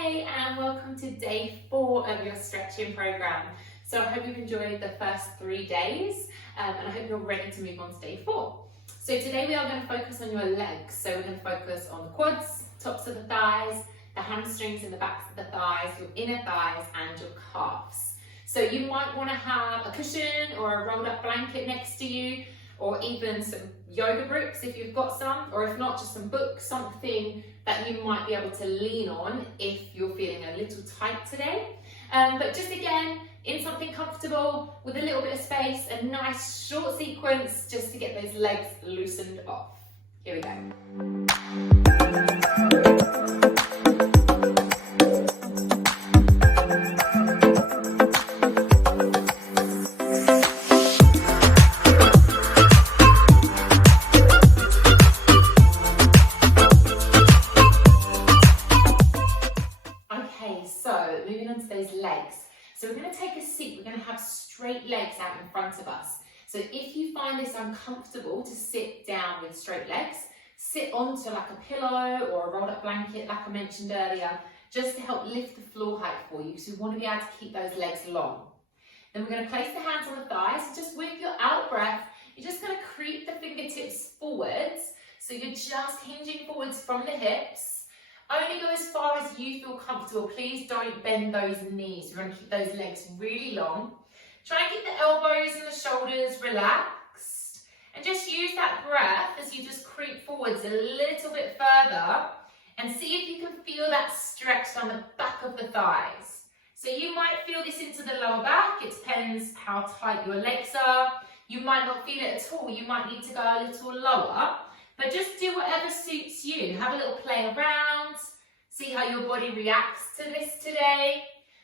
Hey, and welcome to day 4 of your stretching program. So I hope you've enjoyed the first 3 days and I hope you're ready to move on to day 4. So today we are going to focus on your legs. So we're going to focus on the quads, tops of the thighs, the hamstrings in the backs of the thighs, your inner thighs and your calves. So you might want to have a cushion or a rolled up blanket next to you, or even some yoga bricks if you've got some, or if not, just some books, something that you might be able to lean on if you're feeling a little tight today. But just again, in something comfortable with a little bit of space, a nice short sequence just to get those legs loosened off. Here we go. So we're going to take a seat, we're going to have straight legs out in front of us. So if you find this uncomfortable to sit down with straight legs, sit onto like a pillow or a rolled up blanket like I mentioned earlier, just to help lift the floor height for you, because we want to be able to keep those legs long. Then we're going to place the hands on the thighs, just with your out breath, you're just going to creep the fingertips forwards, so you're just hinging forwards from the hips. Only go as far as you feel comfortable. Please don't bend those knees. We're going to keep those legs really long. Try and keep the elbows and the shoulders relaxed. And just use that breath as you just creep forwards a little bit further. And see if you can feel that stretch down the back of the thighs. So you might feel this into the lower back. It depends how tight your legs are. You might not feel it at all. You might need to go a little lower. But just do whatever suits you. Have a little play around. See how your body reacts to this today.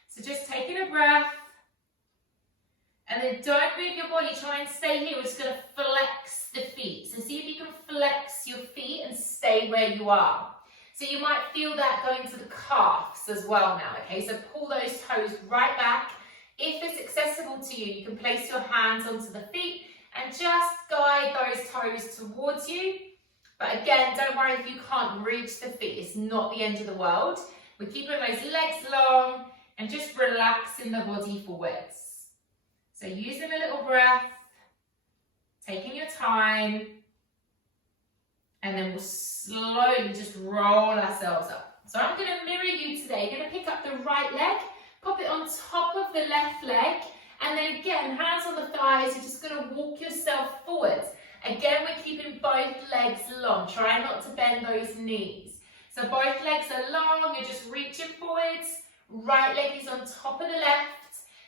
So just taking a breath. And then don't move your body. Try and stay here. We're just going to flex the feet. So see if you can flex your feet and stay where you are. So you might feel that going to the calves as well now. Okay, so pull those toes right back. If it's accessible to you, you can place your hands onto the feet and just guide those toes towards you. But again, don't worry if you can't reach the feet. It's not the end of the world. We're keeping those legs long and just relaxing the body forwards. So using a little breath, taking your time, and then we'll slowly just roll ourselves up. So I'm going to mirror you today. You're going to pick up the right leg, pop it on top of the left leg, and then again, hands on the thighs, you're just going to walk yourself forwards. Again, we're keeping both legs long. Try not to bend those knees. So both legs are long, you're just reaching forwards. Right leg is on top of the left.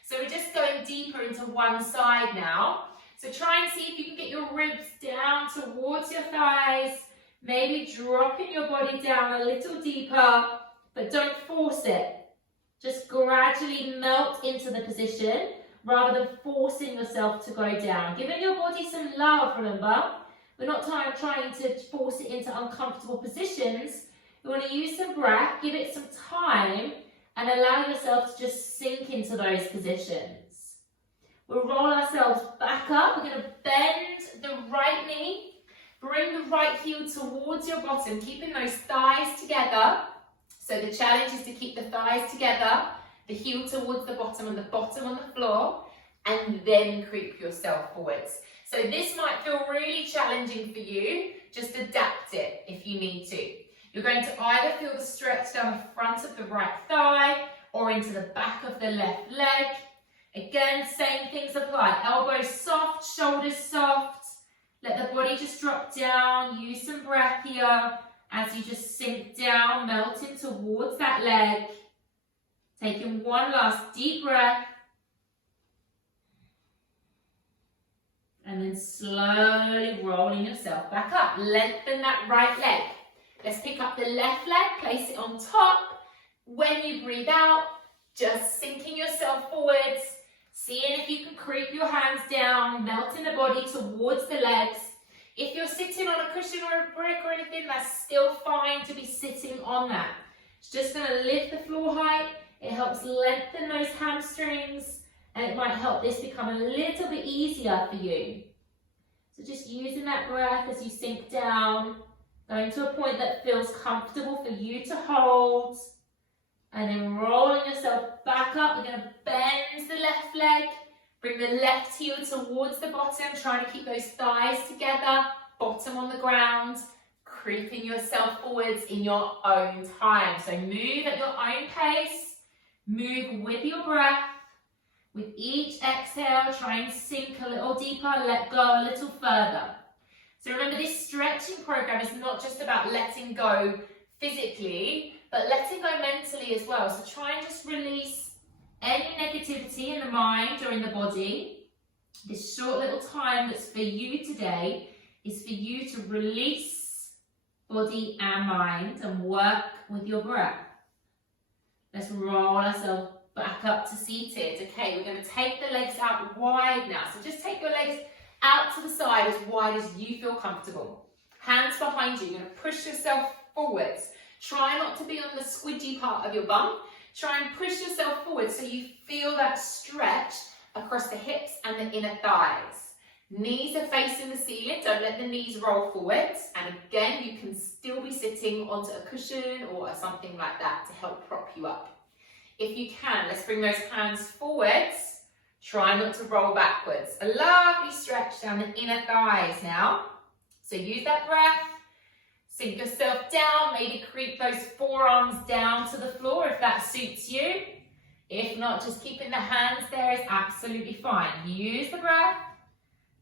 So we're just going deeper into one side now. So try and see if you can get your ribs down towards your thighs. Maybe dropping your body down a little deeper, but don't force it. Just gradually melt into the position, rather than forcing yourself to go down. Giving your body some love, remember. We're not trying to force it into uncomfortable positions. You want to use some breath, give it some time, and allow yourself to just sink into those positions. We'll roll ourselves back up. We're going to bend the right knee. Bring the right heel towards your bottom, keeping those thighs together. So the challenge is to keep the thighs together, the heel towards the bottom and the bottom on the floor, and then creep yourself forwards. So this might feel really challenging for you. Just adapt it if you need to. You're going to either feel the stretch down the front of the right thigh or into the back of the left leg. Again, same things apply. Elbows soft, shoulders soft. Let the body just drop down. Use some breath here as you just sink down, melting towards that leg. Taking one last deep breath. And then slowly rolling yourself back up. Lengthen that right leg. Let's pick up the left leg, place it on top. When you breathe out, just sinking yourself forwards. Seeing if you can creep your hands down, melting the body towards the legs. If you're sitting on a cushion or a brick or anything, that's still fine to be sitting on that. It's just going to lift the floor height. It helps lengthen those hamstrings, and it might help this become a little bit easier for you. So just using that breath as you sink down, going to a point that feels comfortable for you to hold, And then rolling yourself back up. We're going to bend the left leg. Bring the left heel towards the bottom, trying to keep those thighs together. Bottom on the ground. Creeping yourself forwards in your own time. So move at your own pace. Move with your breath. With each exhale, try and sink a little deeper, let go a little further. So remember, this stretching program is not just about letting go physically, but letting go mentally as well. So try and just release any negativity in the mind or in the body. This short little time that's for you today is for you to release body and mind and work with your breath. Let's roll ourselves back up to seated. Okay, we're going to take the legs out wide now. So just take your legs out to the side as wide as you feel comfortable. Hands behind you. You're going to push yourself forwards. Try not to be on the squidgy part of your bum. Try and push yourself forward so you feel that stretch across the hips and the inner thighs. Knees are facing the ceiling. Don't let the knees roll forwards. And again, you can still be sitting onto a cushion or something like that to help prop you up. If you can, let's bring those hands forwards. Try not to roll backwards. A lovely stretch down the inner thighs now. So use that breath. Sink yourself down. Maybe creep those forearms down to the floor if that suits you. If not, just keeping the hands there is absolutely fine. Use the breath.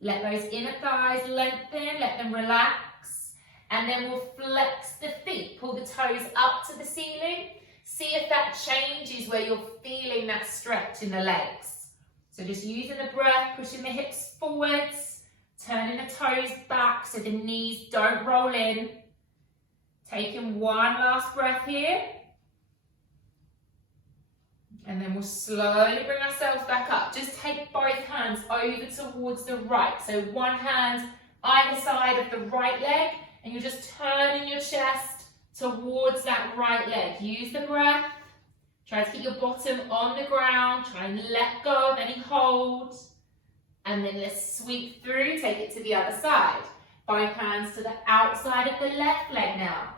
Let those inner thighs lengthen. Let them relax. And then we'll flex the feet. Pull the toes up to the ceiling. See if that changes where you're feeling that stretch in the legs. So just using the breath, pushing the hips forwards, turning the toes back so the knees don't roll in. Taking one last breath here. And then we'll slowly bring ourselves back up. Just take both hands over towards the right. So one hand either side of the right leg, and you're just turning your chest towards that right leg. Use the breath. Try to keep your bottom on the ground. Try and let go of any hold. And then let's sweep through. Take it to the other side. Both hands to the outside of the left leg now.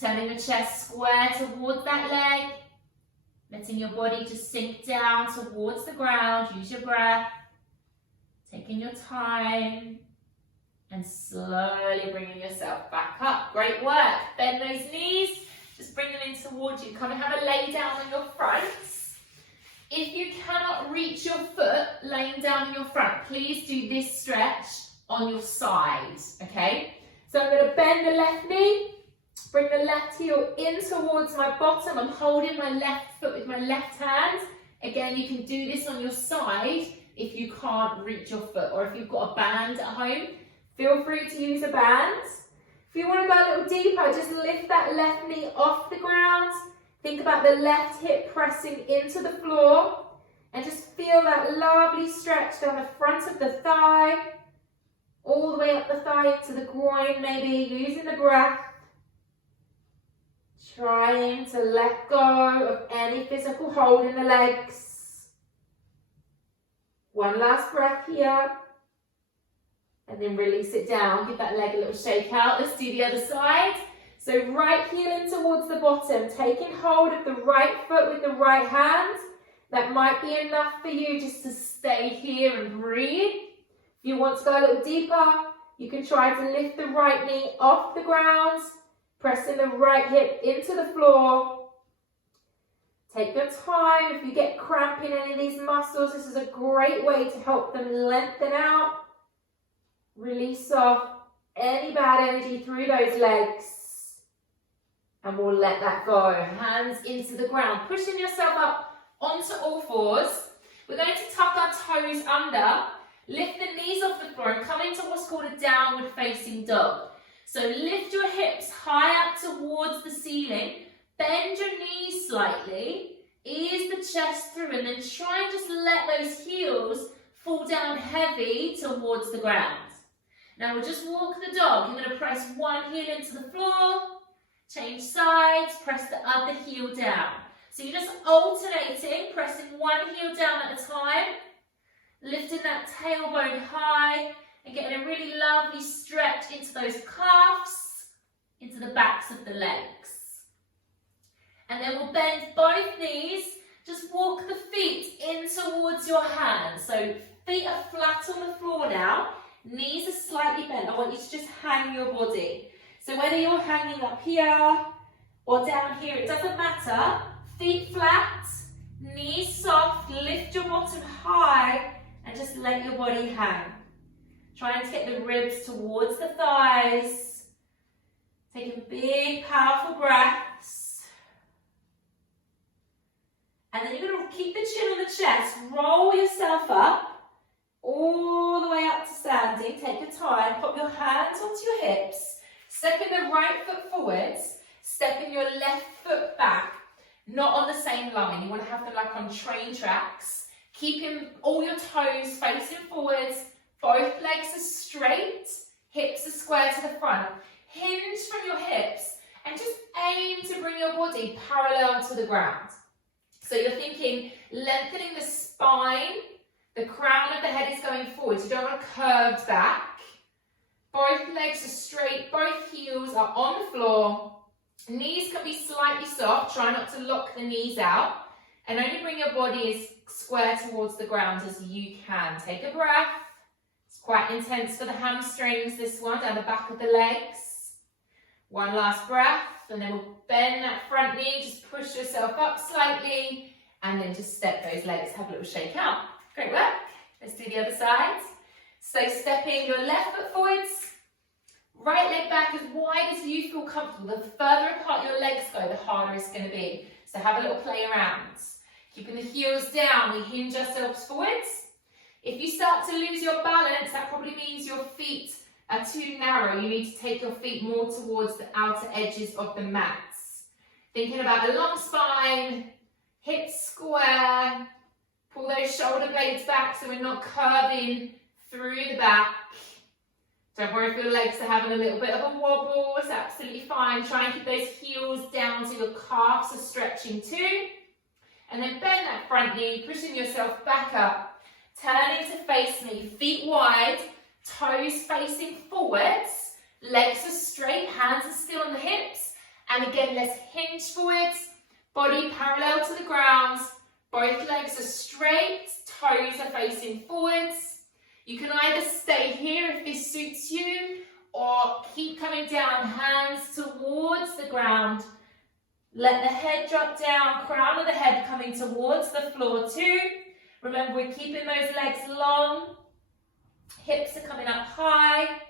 Turning the chest square towards that leg. Letting your body just sink down towards the ground. Use your breath. Taking your time. And slowly bringing yourself back up. Great work. Bend those knees. Just bring them in towards you. Come and have a lay down on your fronts. If you cannot reach your foot laying down on your front, please do this stretch on your side. Okay? So I'm going to bend the left knee. Bring the left heel in towards my bottom. I'm holding my left foot with my left hand. Again, you can do this on your side if you can't reach your foot, or if you've got a band at home. Feel free to use a band. If you want to go a little deeper, just lift that left knee off the ground. Think about the left hip pressing into the floor. And just feel that lovely stretch down the front of the thigh. All the way up the thigh into the groin, maybe using the breath. Trying to let go of any physical hold in the legs. One last breath here. And then release it down. Give that leg a little shake out. Let's do the other side. So right heel in towards the bottom. Taking hold of the right foot with the right hand. That might be enough for you just to stay here and breathe. If you want to go a little deeper, you can try to lift the right knee off the ground. Pressing the right hip into the floor. Take your time. If you get cramp in any of these muscles, this is a great way to help them lengthen out. Release off any bad energy through those legs. And we'll let that go. Hands into the ground. Pushing yourself up onto all fours. We're going to tuck our toes under. Lift the knees off the floor and come into what's called a downward facing dog. So lift your hips high up towards the ceiling. Bend your knees slightly. Ease the chest through, and then try and just let those heels fall down heavy towards the ground. Now we'll just walk the dog. You're going to press one heel into the floor, change sides, press the other heel down. So you're just alternating, pressing one heel down at a time, lifting that tailbone high, and getting a really lovely stretch into those calves, into the backs of the legs. And then we'll bend both knees. Just walk the feet in towards your hands. So feet are flat on the floor now. Knees are slightly bent. I want you to just hang your body. So whether you're hanging up here or down here, it doesn't matter. Feet flat, knees soft, lift your bottom high and just let your body hang. Trying to get the ribs towards the thighs. Taking big, powerful breaths. And then you're going to keep the chin on the chest. Roll yourself up, all the way up to standing. Take your time. Pop your hands onto your hips. Stepping the right foot forwards. Stepping your left foot back. Not on the same line. You want to have them like on train tracks. Keeping all your toes facing forwards. Both legs are straight. Hips are square to the front. Hinge from your hips. And just aim to bring your body parallel to the ground. So you're thinking, lengthening the spine, the crown of the head is going forward. You don't want a curved back. Both legs are straight, both heels are on the floor. Knees can be slightly soft, try not to lock the knees out. And only bring your body as square towards the ground as you can. Take a breath. It's quite intense for the hamstrings, this one, down the back of the legs. One last breath. And then we'll bend that front knee, just push yourself up slightly, and then just step those legs, have a little shake out. Great work. Let's do the other side. So stepping your left foot forwards, right leg back as wide as you feel comfortable. The further apart your legs go, the harder it's going to be. So have a little play around. Keeping the heels down, we hinge ourselves forwards. If you start to lose your balance, that probably means your feet are too narrow. You need to take your feet more towards the outer edges of the mats. Thinking about a long spine, hips square, pull those shoulder blades back so we're not curving through the back. Don't worry if your legs are having a little bit of a wobble, it's absolutely fine. Try and keep those heels down so your calves are stretching too. And then bend that front knee, pushing yourself back up, turning to face me, feet wide, toes facing forwards, legs are straight, hands are still on the hips, and again let's hinge forwards, body parallel to the ground, both legs are straight, toes are facing forwards. You can either stay here if this suits you, or keep coming down, hands towards the ground. Let the head drop down, crown of the head coming towards the floor too. Remember, we're keeping those legs long. Hips are coming up high,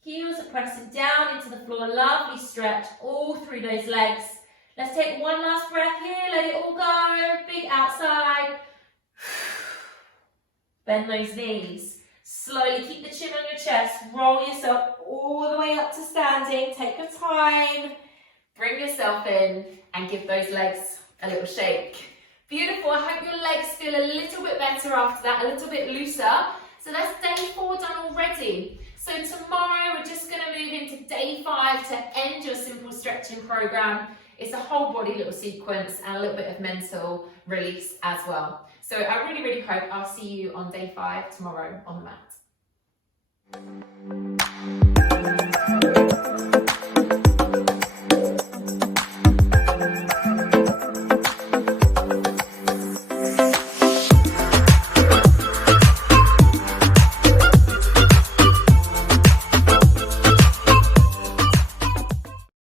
heels are pressing down into the floor, lovely stretch all through those legs. Let's take one last breath here, let it all go, big outside. Bend those knees, slowly keep the chin on your chest, roll yourself all the way up to standing, take your time, bring yourself in and give those legs a little shake. Beautiful, I hope your legs feel a little bit better after that, a little bit looser. So that's day 4 done already. So tomorrow we're just going to move into day 5 to end your simple stretching program. It's a whole body little sequence and a little bit of mental release as well. So I really, really hope I'll see you on day 5 tomorrow on the mat.